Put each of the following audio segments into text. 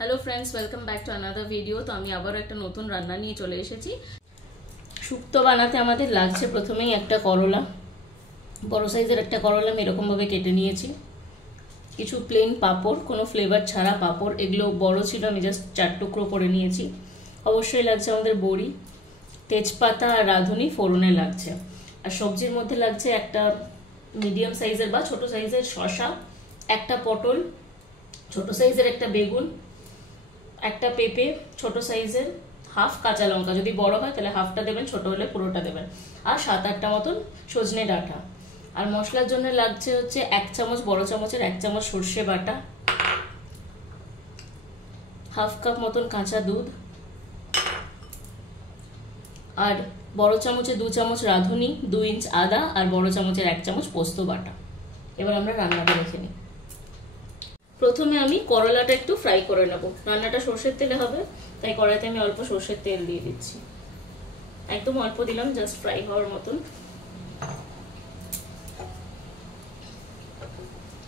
Hello friends, welcome back to another video. তো আমি আবারও একটা নতুন রান্না নিয়ে চলে এসেছি। শুক্তো বানাতে আমাদের লাগছে প্রথমেই একটা করলা, বড় সাইজের একটা করলা আমি এরকমভাবে কেটে নিয়েছি। কিছু প্লেন পাঁপড়, কোনো ফ্লেভার ছাড়া পাঁপড়, এগুলো বড় ছিল, আমি জাস্ট 4 টুকরো করে নিয়েছি। অবশ্যই লাগছে আমাদের বড়ি, তেজপাতা আর রাঁধুনি ফোড়নে লাগছে। আর সবজির মধ্যে লাগছে একটা মিডিয়াম সাইজের বা ছোট সাইজের শসা, একটা পটল, ছোট সাইজের একটা বেগুন, একটা পেঁপে ছোট সাইজের, হাফ কাঁচা লঙ্কা, যদি বড় হয় তাহলে হাফটা দেবেন, ছোট হলে পুরোটা দেবেন, আর 7-8টা মতন সজনে ডাঁটা। আর মশলার জন্য লাগছে হচ্ছে 1 চামচ, বড় চামচের 1 চামচ সর্ষে বাটা, হাফ কাপ মতন কাঁচা দুধ, আর বড় চামচে 2 চামচ রাঁধুনি, 2 ইঞ্চ আদা, আর বড় চামচের 1 চামচ পোস্ত বাটা। এবার আমরা রান্নাটা দেখে নিই। প্রথমে আমি করলাটা একটু ফ্রাই করে নেব। রান্নাটা সর্ষের তেলে হবে, তাই কড়াইতে আমি অল্প সর্ষের তেল দিয়ে দিচ্ছি। একদম অল্প দিলাম, জাস্ট ফ্রাই হওয়ার মতন।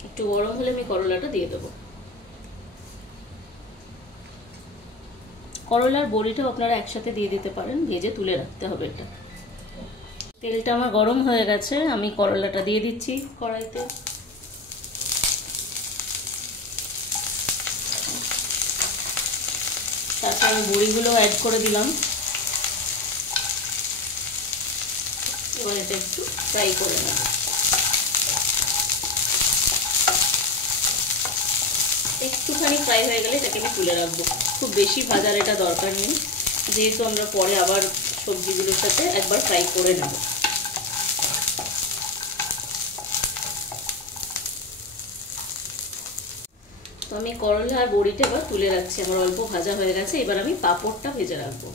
একটু গরম হলে আমি করলাটা দিয়ে দেবো। করলার বড়িটাও আপনারা একসাথে দিয়ে দিতে পারেন, ভেজে তুলে রাখতে হবে এটা। তেলটা আমার গরম হয়ে গেছে, আমি করলাটা দিয়ে দিচ্ছি কড়াইতে। তারপর আমি বড়িগুলো অ্যাড করে দিলাম। এবার এটা একটু ফ্রাই করে নেব। একটুখানি ফ্রাই হয়ে গেলে এটাকে আমি তুলে রাখবো। খুব বেশি ভাজার এটা দরকার নেই, যেহেতু আমরা পরে আবার সবজিগুলোর সাথে একবার ফ্রাই করে নেব। তো আমি করলা আর বড়িটা এবার তুলে রাখছি, আমার অল্প ভাজা হয়ে গেছে। এবার আমি পাঁপড়টা ভেজে রাখবো।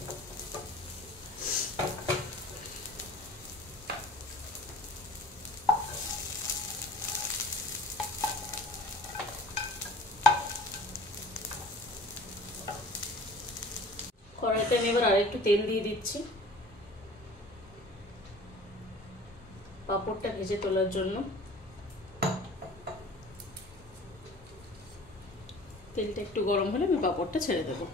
কড়াইতে আমি এবার আরেকটু তেল দিয়ে দিচ্ছি পাঁপড়টা ভেজে তোলার জন্য। তেলটা একটু গরম হলে আমি পাঁপড়টা ছেড়ে দেবো।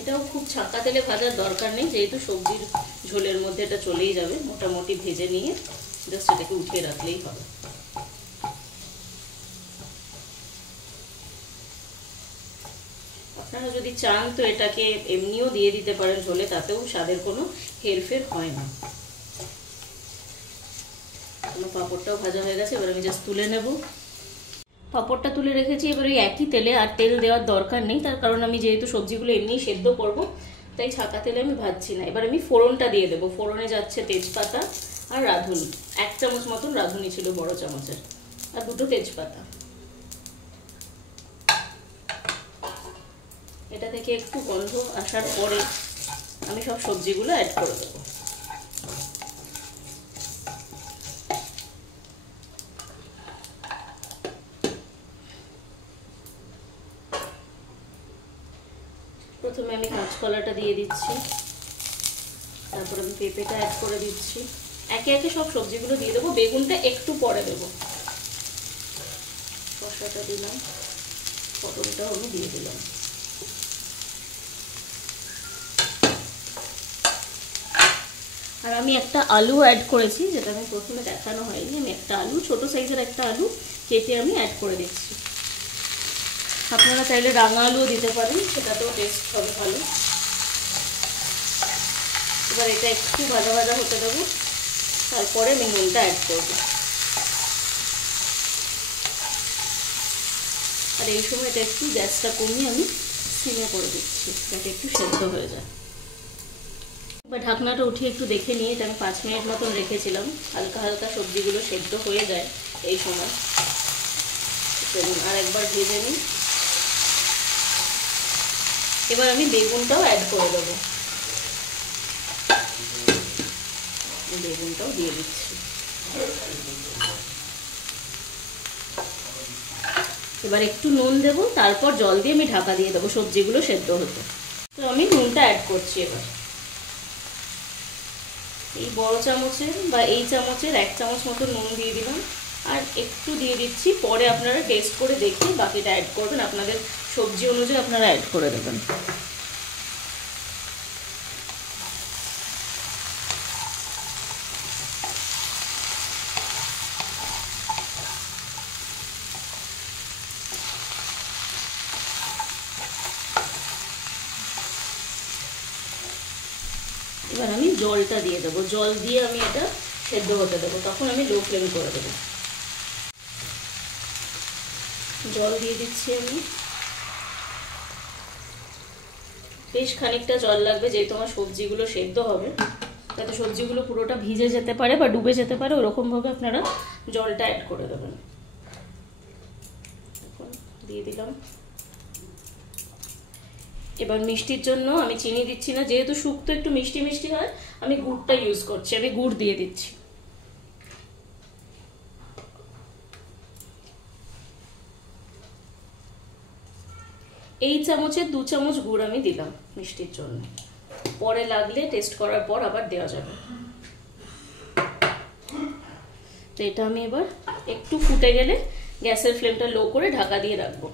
এটাও খুব ছাকা তেলে ভাজার দরকার নেই, যেহেতু সবজির ঝোলের মধ্যে এটা চলেই যাবে। মোটামুটি ভেজে নিয়ে জাস্ট এটাকে উঠিয়ে রাখলেই হবে। আপনারা যদি চান তো এটাকে এমনিও দিয়ে দিতে পারেন ঝোলে, তাতেও স্বাদের কোনো হেরফের হয় না। পাঁপড়টাও ভাজা হয়ে গেছে, এবার আমি জাস্ট তুলে নেব। পাঁপড়টা তুলে রেখেছি। এবার ওই একই তেলে, আর তেল দেওয়ার দরকার নেই, তার কারণ আমি যেহেতু সবজিগুলো এমনি সেদ্ধ করব, তাই ছাকা তেলে আমি ভাজছি না। এবার আমি ফোড়নটা দিয়ে দেবো। ফোড়নে যাচ্ছে তেজপাতা আর রাঁধুনি। 1 চামচ মতন রাঁধুনি ছিল বড় চামচের, আর 2টো তেজপাতা। এটা থেকে একটু গন্ধ আসার পরে আমি সব সবজিগুলো অ্যাড করে দেবো। প্রথমে আমি কাঁচকলাটা দিয়ে দিচ্ছি, তারপর আমি পেঁপেটা অ্যাড করে দিচ্ছি। একে একে সব সবজিগুলো দিয়ে দেবো। বেগুনটা একটু পরে দেবো। শসাটা দিলাম, পটলটাও আমি দিয়ে দিলাম। আর আমি একটা আলু অ্যাড করেছি, যেটা আমি প্রথমে দেখানো হয়নি। আমি একটা আলু, ছোট সাইজের একটা আলু কেটে আমি অ্যাড করে দিচ্ছি। আপনারা চাইলে রাঙা আলুও দিতে পারেন, সেটাতেও টেস্ট হবে ভালো। এবার এটা একটু ভাজা ভাজা হতে দেবো, তারপরে আমি নুনটা অ্যাড করবো। আর এই সময় এটা একটু গ্যাসটা কমিয়ে আমি সিমে করে দিচ্ছি, যাতে একটু সেদ্ধ হয়ে যায়। এবার ঢাকনাটা উঠিয়ে একটু দেখে নিয়ে, এটা আমি 5 মিনিট মতন রেখেছিলাম। হালকা হালকা সবজিগুলো সেদ্ধ হয়ে যায় এই সময়। আর একবার ভেজে নিই। এবার আমি বেগুনটাও অ্যাড করে দেবো। বেগুনটাও দিয়ে দিচ্ছি। এবার একটু নুন দেবো, তারপর জল দিয়ে আমি ঢাকা দিয়ে দেবো সবজিগুলো সেদ্ধ হতে। তো আমি নুনটা অ্যাড করছি এবার। এই বড় চামচের বা এই চামচের 1 চামচ মতো নুন দিয়ে দিলাম, আর একটু দিয়ে দিচ্ছি, পরে আপনারা টেস্ট করে দেখে বাকিটা অ্যাড করবেন, আপনাদের সবজি অনুযায়ী আপনারা অ্যাড করে দেবেন। এবার আমি জলটা দিয়ে দেবো, জল দিয়ে আমি এটা সেদ্ধ হতে দেবো, তখন আমি লো ফ্লেম করে দেবো। জল দিয়ে দিচ্ছি আমি, বেশ খানিকটা জল লাগবে, যেহেতু আমার সবজিগুলো সেদ্ধ হবে, যাতে সবজিগুলো পুরোটা ভিজে যেতে পারে বা ডুবে যেতে পারে, ওরকমভাবে আপনারা জলটা অ্যাড করে দেবেন। দিয়ে দিলাম। এবার মিষ্টির জন্য আমি চিনি দিচ্ছি না, যেহেতু শুক্তো একটু মিষ্টি মিষ্টি হয়, আমি গুড়টা ইউজ করছি, আমি গুড় দিয়ে দিচ্ছি। এই চামচের 2 চামচ গুড় আমি দিলাম মিষ্টির জন্য, পরে লাগলে টেস্ট করার পর আবার দেওয়া যাবে। তো এটা আমি এবার একটু ফুটে গেলে গ্যাসের ফ্লেমটা লো করে ঢাকা দিয়ে রাখবো।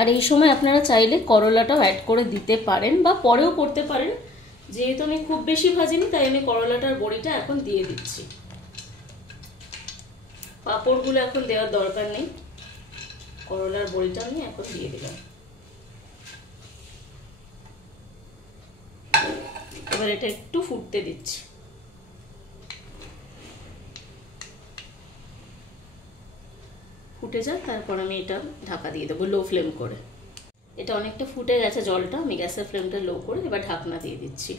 আর এই সময় আপনারা চাইলে করলাটাও অ্যাড করে দিতে পারেন বা পরেও করতে পারেন, যেহেতু আমি খুব বেশি ভাজিনি তাই আমি করলাটার বড়িটা এখন দিয়ে দিচ্ছি। পাঁপড়গুলো এখন দেওয়ার দরকার নেই, করলার বড়িটা আমি এখন দিয়ে দিলাম। এবার এটা একটু ফুটতে দিচ্ছি। ফুটে যাক, তারপর আমি এটা ঢাকা দিয়ে দেবো লো ফ্লেম করে। এটা অনেকটা ফুটে গেছে জলটা, আমি গ্যাসের ফ্লেমটা লো করে এবার ঢাকনা দিয়ে দিচ্ছি।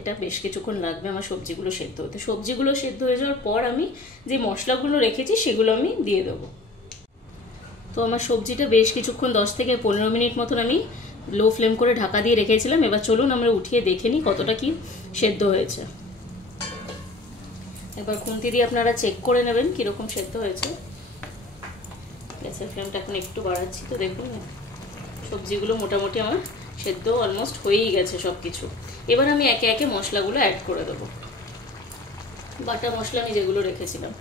এটা বেশ কিছুক্ষণ লাগবে আমার সবজিগুলো সেদ্ধ হতে। সবজিগুলো সেদ্ধ হয়ে যাওয়ার পর আমি যে মশলাগুলো রেখেছি সেগুলো আমি দিয়ে দেবো। তো আমার সবজিটা বেশ কিছুক্ষণ 10 থেকে 15 মিনিট মতন আমি লো ফ্লেম করে ঢাকা দিয়ে রেখেছিলাম। এবার চলুন আমরা উঠিয়ে দেখে নিই কতটা কি সেদ্ধ হয়েছে। এবার খুন্তি দিয়ে আপনারা চেক করে নেবেন কীরকম সেদ্ধ হয়েছে। গ্যাসের ফ্লেমটা এখন একটু বাড়াচ্ছি, তো দেখুন সবজিগুলো মোটামুটি আমার সেদ্ধ অলমোস্ট হয়েই গেছে সব কিছু। এবার আমি একে একে মশলাগুলো অ্যাড করে দেবো, বাটা মশলা আমি যেগুলো রেখেছিলাম।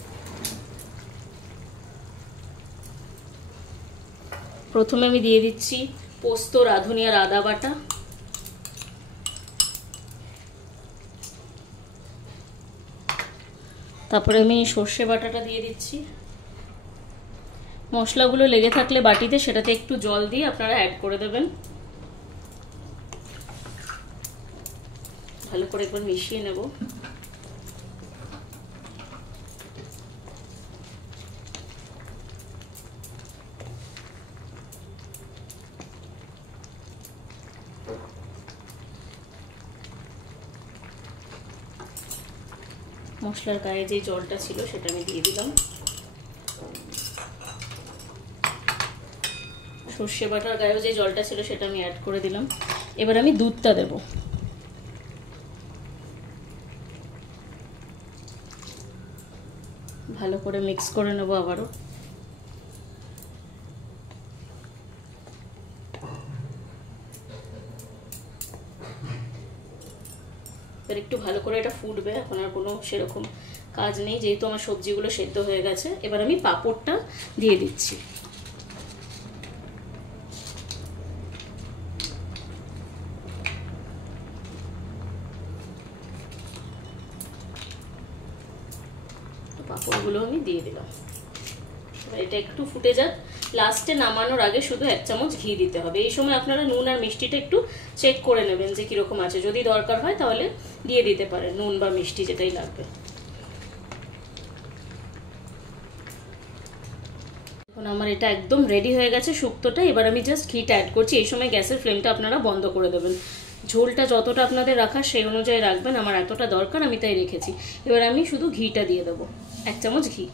প্রথমে আমি দিয়ে দিচ্ছি পোস্ত, রাঁধুনি আর আদা বাটা। তারপরে আমি সর্ষে বাটাটা দিয়ে দিচ্ছি। মশলাগুলো লেগে থাকলে বাটিতে সেটাতে একটু জল দিয়ে আপনারা অ্যাড করে দেবেন। ভালো করে একবার মিশিয়ে নেব। মশলার গায়ে যে জলটা ছিল সেটা আমি দিয়ে দিলাম। সর্ষে বাটার গায়েও যে জলটা ছিল সেটা আমি অ্যাড করে দিলাম। এবার আমি দুধটা দেব। ভালো করে মিক্স করে নেব আবারও। এবার একটু ভালো করে এটা ফুটবে, এখন আর কোনো সেরকম কাজ নেই, যেহেতু আমার সবজিগুলো সেদ্ধ হয়ে গেছে। এবার আমি পাঁপড়টা দিয়ে দিচ্ছি। পাঁপড়গুলো আমি দিয়ে দিলাম। এবার এটা একটু ফুটে যাক। লাস্টে নামানোর আগে শুধু 1 চামচ ঘি দিতে হবে। এই সময় আপনারা নুন আর মিষ্টিটা একটু চেক করে নেবেন যে কিরকম আছে, যদি দরকার হয় তাহলে দিয়ে দিতে পারেন নুন বা মিষ্টি যেটাই লাগবে। এখন আমার এটা একদম রেডি হয়ে গেছে শুক্তোটা। এবার আমি জাস্ট ঘিটা অ্যাড করছি। এই সময় গ্যাসের ফ্লেমটা আপনারা বন্ধ করে দেবেন। ঝোলটা যতটা আপনাদের রাখা সেই অনুযায়ী রাখবেন, আমার এতটা দরকার আমি তাই রেখেছি। এবার আমি শুধু ঘিটা দিয়ে দেবো, 1 চামচ ঘি।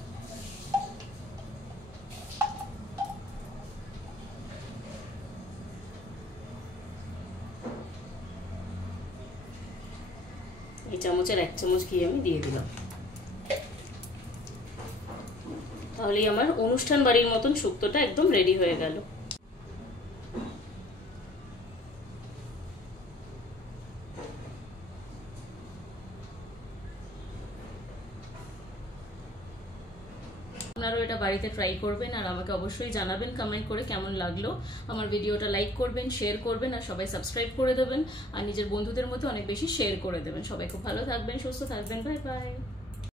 এই চামচে চামচের 1 চামচ ঘি আমি দিয়ে দিলাম। তাহলেই আমার অনুষ্ঠান বাড়ির মতন শুক্তোটা একদম রেডি হয়ে গেল। আপনারাও এটা বাড়িতে ট্রাই করবেন আর আমাকে অবশ্যই জানাবেন কমেন্ট করে কেমন লাগলো। আমার ভিডিওটা লাইক করবেন, শেয়ার করবেন আর সবাই সাবস্ক্রাইব করে দেবেন আর নিজের বন্ধুদের মধ্যে অনেক বেশি শেয়ার করে দেবেন। সবাই খুব ভালো থাকবেন, সুস্থ থাকবেন, বাই বাই।